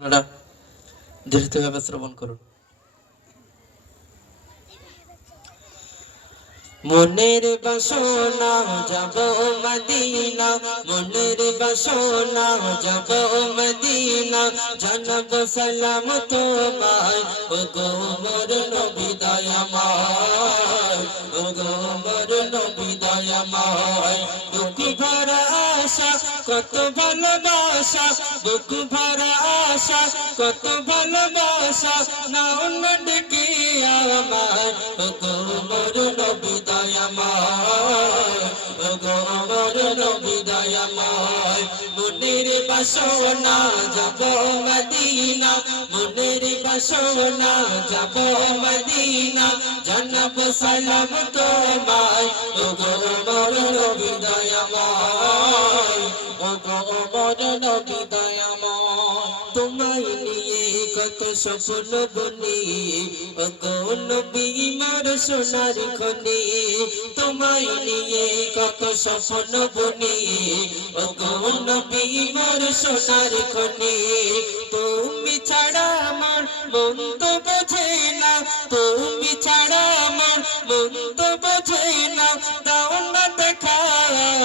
আপনারা ধীরভাবে শ্রবণ করুন। মনের বাসনা যাব মদিনা, মনের বাসনা যাব মদিনা, জানাব সালাম তোমায় ও গো মোর নবী দয়াময়, ও গো মোর নবী দয়াময়। বুক ভরা আশা কত ভালোবাসা, বুক ভরা আশা কত ভালোবাসা, নাও না ডেকে আমায় ও গো মোর নবী দয়াময়, ও গো মোর নবী দয়াময়। মনের বাসনা যাব মদিনা, মনের বাসনা যাব মদিনা, জানাব সালাম তোমায় ও গো মোর নবী দয়াময়, ও গো মোর নবী দয়াময়। তোমায় নিয়ে কত স্বপ্ন বুনি ও গো নবী মোর সোনার খনি, তোমায় নিয়ে কত স্বপ্ন বুনি ও গো নবী মোর সোনার খনি। তুমি ছাড়া আমার মন তো বোঝে না, তুমি ছাড়া আমার মন তো বোঝে না, দাও না দেখা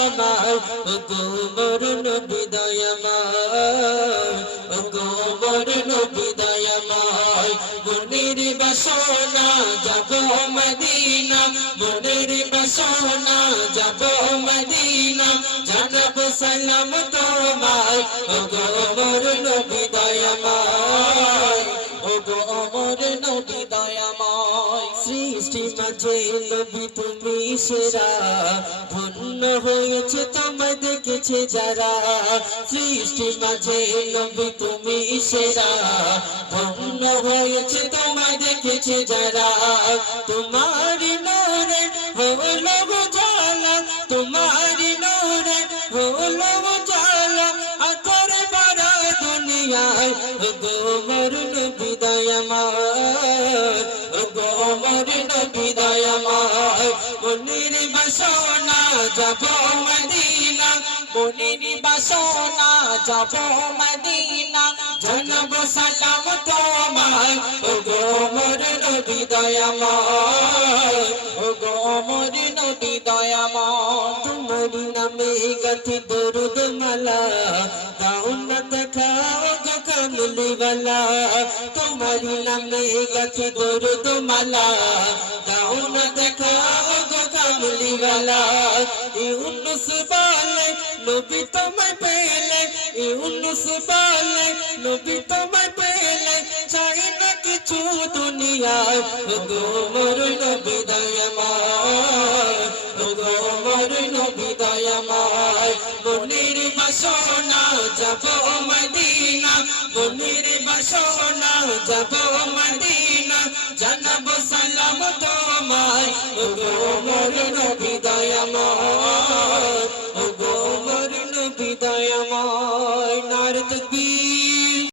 আমায় ও গো মোর নবী দয়াময়, ও গো মোর নবী দয়াময়। মনের বাসনা যাব মদিনা, মনের বাসনা যাব মদিনা, জানাব সালাম তোমায় ও গো মোর নবী দয়াময়, ও গো মোর নবী দয়াময়। সৃষ্টি মাঝে নবী তুমি সেরা, ধন্য হয়েছে তোমায় দেখেছে যারা, সৃষ্টি মাঝে নবী তুমি সেরা, ধন্য হয়েছে তোমায় দেখেছে যারা। তোমার নূরে হলো উজালা, তোমার নূরে হলো উজালা, আতরে ভরা দুনিয়ায় ও গো মোর নবী দয়াময়, ও গো মোর নবী দয়াময়। মনের বাসনা যাব মদিনা, মনের বাসনা যাব মদিনা, জানাব সালাম তোমায় ও গো মোর নবী দয়াময়, ও গো মোর নবী দয়াময়। তোমার নামে গাথি দরুদ মালা, দাও না দেখা ও গো কামলিওয়ালা, তোমার নামে গাথি দরুদ মালা, দাও না দেখা ও গো কামলিওয়ালা। ইউনুস বলে নবী তোমায় পেলে, ইউনুস বলে নবী তোমায় পেলে, চাই না কিছু দুনিয়ায় ও গো মোর নবী দয়াময়, ও গো মোর নবী দয়াময়। মনের বাসনা যাব মদিনা, মনের বাসনা যাব মদিনা, জানাব সালাম